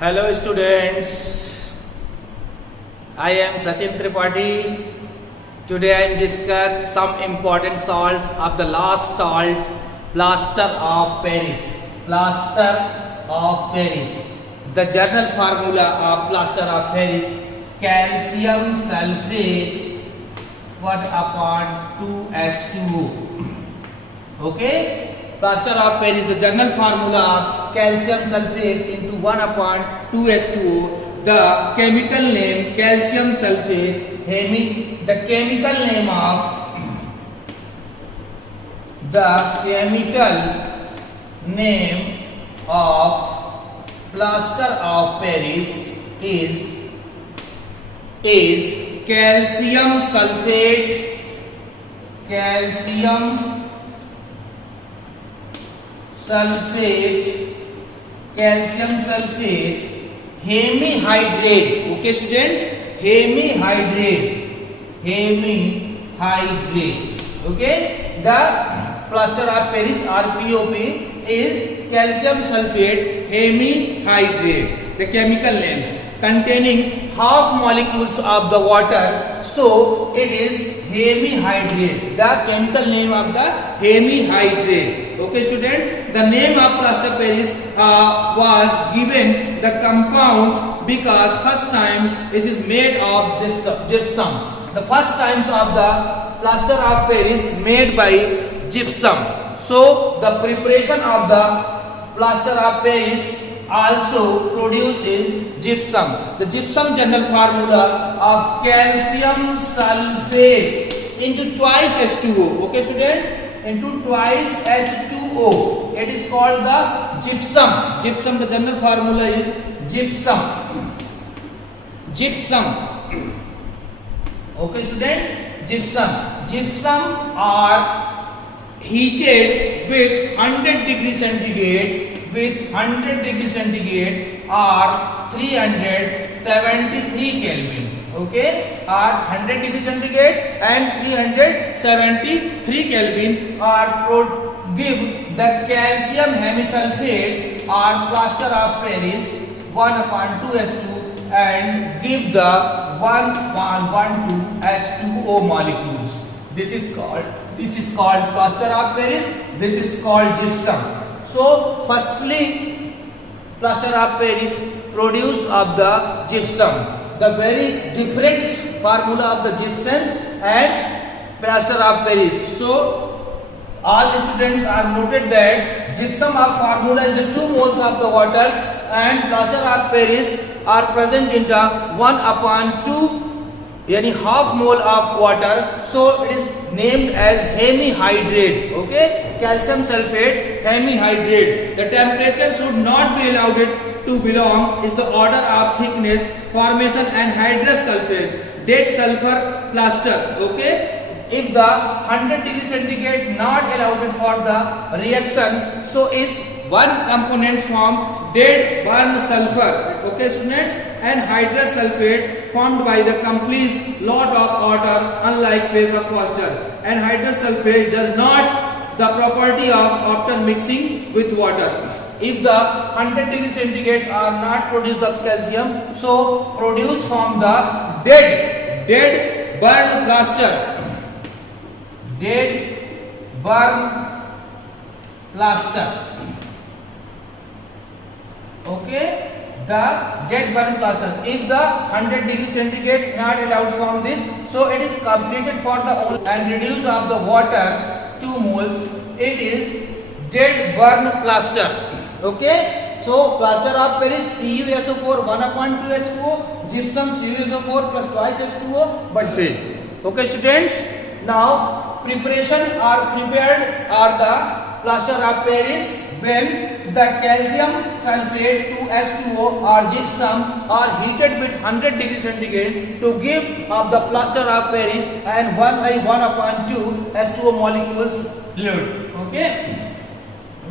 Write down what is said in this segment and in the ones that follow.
Hello students, I am Sachin Tripathi. Today I am discuss some important salts of the last salt, plaster of Paris. Plaster of Paris. The general formula of plaster of Paris: calcium sulfate 1/2H2O. Okay. Plaster of Paris, the general formula of calcium sulfate into 1/2H2O. The chemical name calcium sulfate, the chemical name of plaster of Paris is calcium sulfate. Calcium sulfate hemihydrate. Okay students, hemihydrate. Okay, the plaster of Paris or POP is calcium sulfate hemihydrate. The chemical names containing half molecules of the water, so it is hemihydrate. The chemical name of the hemihydrate. Okay student, the name of plaster of Paris was given the compounds because first time it is made of gypsum. The first times of the plaster of Paris made by gypsum. So the preparation of the plaster of Paris also produced is gypsum. The gypsum general formula of calcium sulfate into twice H2O. Okay students, into twice H2O. It is called the gypsum. Gypsum, the general formula is gypsum. Okay student, gypsum are heated with 100 degrees centigrade or 373 Kelvin. Okay, or 100 degrees centigrade and 373 Kelvin give the calcium hemisulfate or plaster of Paris 1/2H2 and give the 1/2H2O molecules. This is called plaster of Paris. This is called gypsum. So firstly, plaster of Paris produce of the gypsum. The very different formula of the gypsum and plaster of Paris. So all students are noted that gypsum of formula is the 2 moles of the waters and plaster of Paris are present in the 1/2, yani half mole of water. So it is named as hemihydrate. Okay, calcium sulfate hemihydrate. The temperature should not be allowed to belong is the order of thickness, formation and hydrous sulfate, dead sulfur plaster. Okay, if the 100 degree centigrade not allowed for the reaction, so is one component form dead burn sulfur. Okay students, and hydrous sulfate formed by the complete lot of water, unlike pressure plaster. And hydrous sulfate does not the property of after mixing with water. If the 100 degree centigrade are not produce the calcium, so produce from the dead burn plaster. Dead burn plaster. Okay, the dead burn plaster. If the 100 degree centigrade not allowed from this, so it is completed for the and reduce of the water 2 moles. It is dead burn plaster. Okay, so plaster of Paris CuSO4 1/2H2O, gypsum CuSO4 plus twice H2O, but fail. Okay students, now prepared are the plaster of Paris when the calcium sulfate 2H2O or gypsum are heated with 100 degree centigrade to give of the plaster of Paris and 1/2H2O molecules fluid. Okay.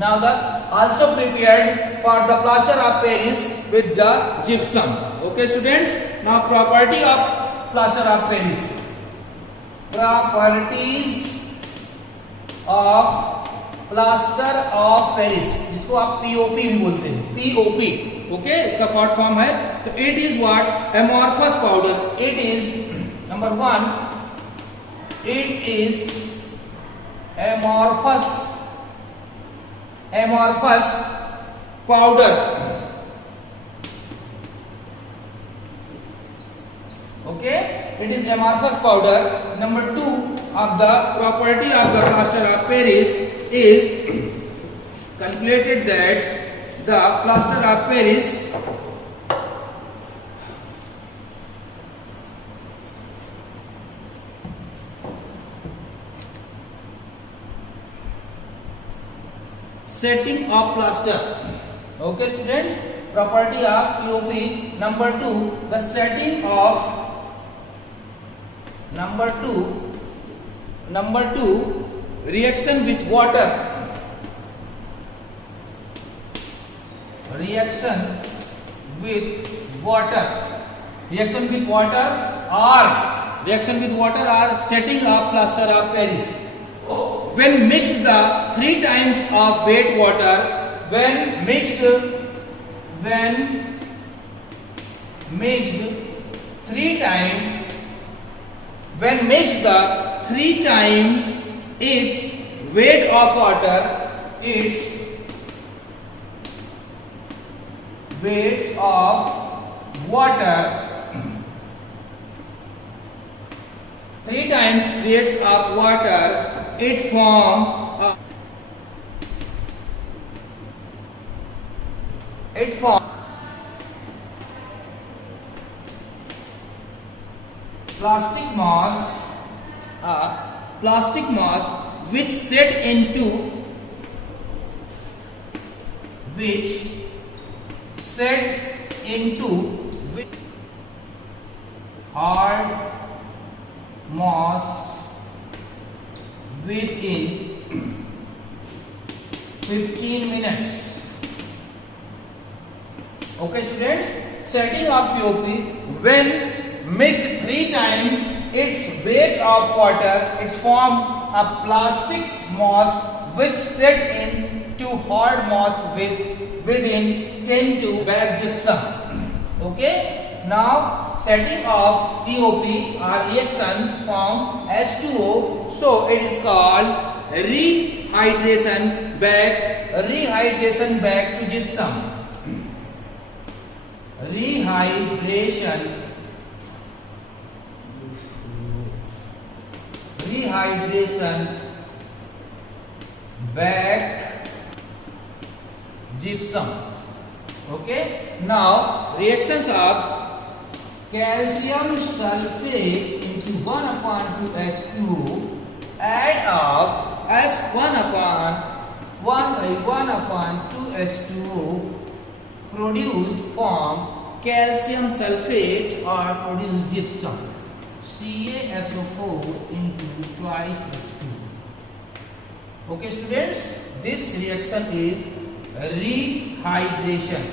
Now the also prepared for the plaster of Paris with the gypsum. Okay students, now property of plaster of Paris. Properties of plaster of Paris, जिसको आप POP भी बोलते हैं, POP, okay, इसका short form है। तो it is what, amorphous powder. It is number 1, it is amorphous powder, okay, it is amorphous powder. Number 2 of the property of the plaster of Paris is calculated that the plaster of Paris setting of plaster, okay students, property of POP. Number 2, the setting of number 2 reaction with water, reaction with water or setting of plaster of Paris. When mixed the 3 times of wet water, when mixed 3 times, when mixed the 3 times its weight of water, its weights of water, 3 times weights of water, it form plastic mass which set into hard mass within 15 minutes. Okay students, setting of POP, when mixed 3 times its weight of water, it form a plastic mass which set into hard mass within 10 to bag gypsum. Okay, now setting of POP or reaction form H2O, so it is called rehydration back to gypsum. Rehydration back gypsum. Okay, now reactions of calcium sulfate into 1/2H2 add up as 1/2H2O produced from calcium sulfate or produced gypsum, CaSO4 into twice H2. Okay students, this reaction is rehydration.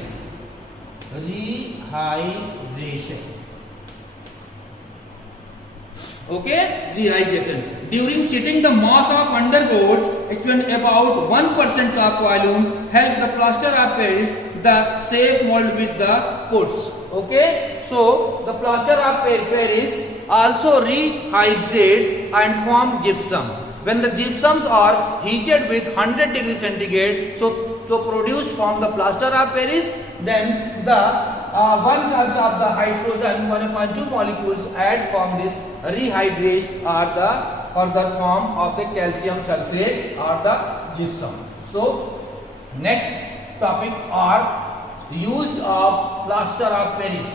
Okay, rehydration. During setting, the mass of undergoes about 1% of volume help the plaster of Paris the safe mold with the puts. Okay, so the plaster of Paris also rehydrates and form gypsum. When the gypsums are heated with 100 degrees centigrade, so produced from the plaster of Paris, then the 1/3 of the hydrogen 1/2 molecules add from this rehydrate or the further form of the calcium sulfate or the gypsum. So next topic are used of plaster of Paris.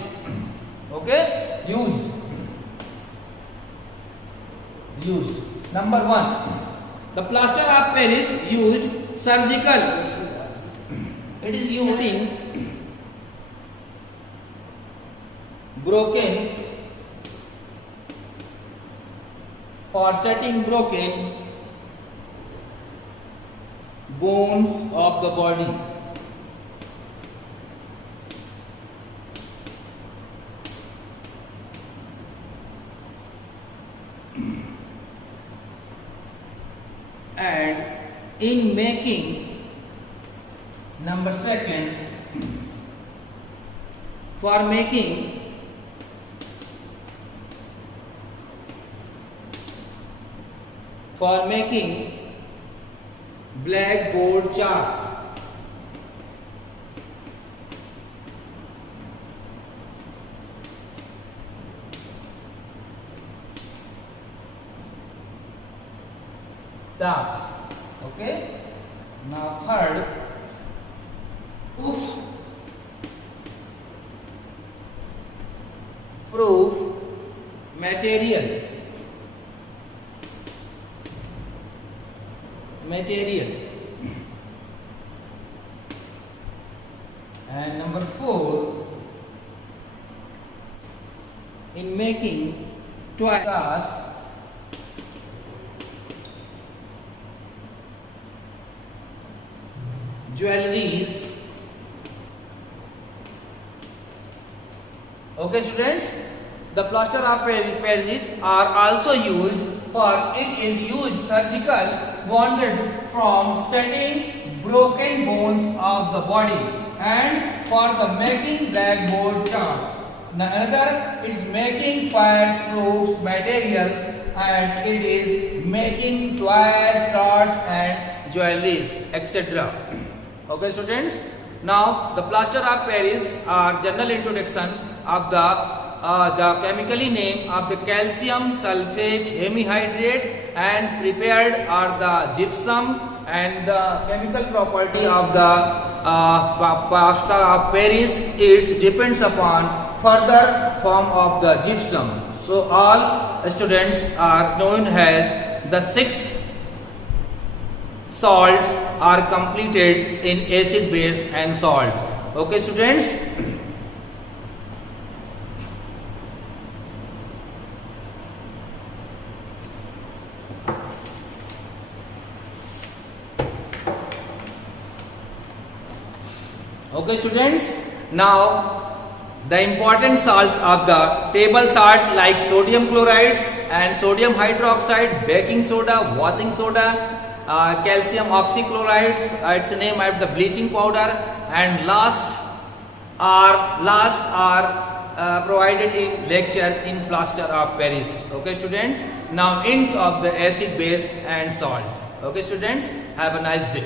Okay, used. Number 1, the plaster of Paris used surgical. It is using broken for setting broken bones of the body. And in making, number second, for making blackboard chart. Tasks. Okay. Now third, proof material. And number 4, in making tasks, jewelries. Okay students, the plaster of Paris are also used for, it is used surgical bonded from setting broken bones of the body and for the making blackboard charts. Another is making fireproof materials and it is making toys, cards and jewelries, etc. Okay students, now the plaster of Paris are general introductions of the chemically name of the calcium sulfate hemihydrate and prepared are the gypsum and the chemical property of the plaster of Paris is depends upon further form of the gypsum. So all students are known as the 6 salts are completed in acid, base and salt. Okay students. Okay students, now the important salts of the table salt like sodium chlorides and sodium hydroxide, baking soda, washing soda, calcium oxychlorides, its name of the bleaching powder, and last are provided in lecture in plaster of Paris. Okay students, now ends of the acid, base and salts. Okay students, have a nice day.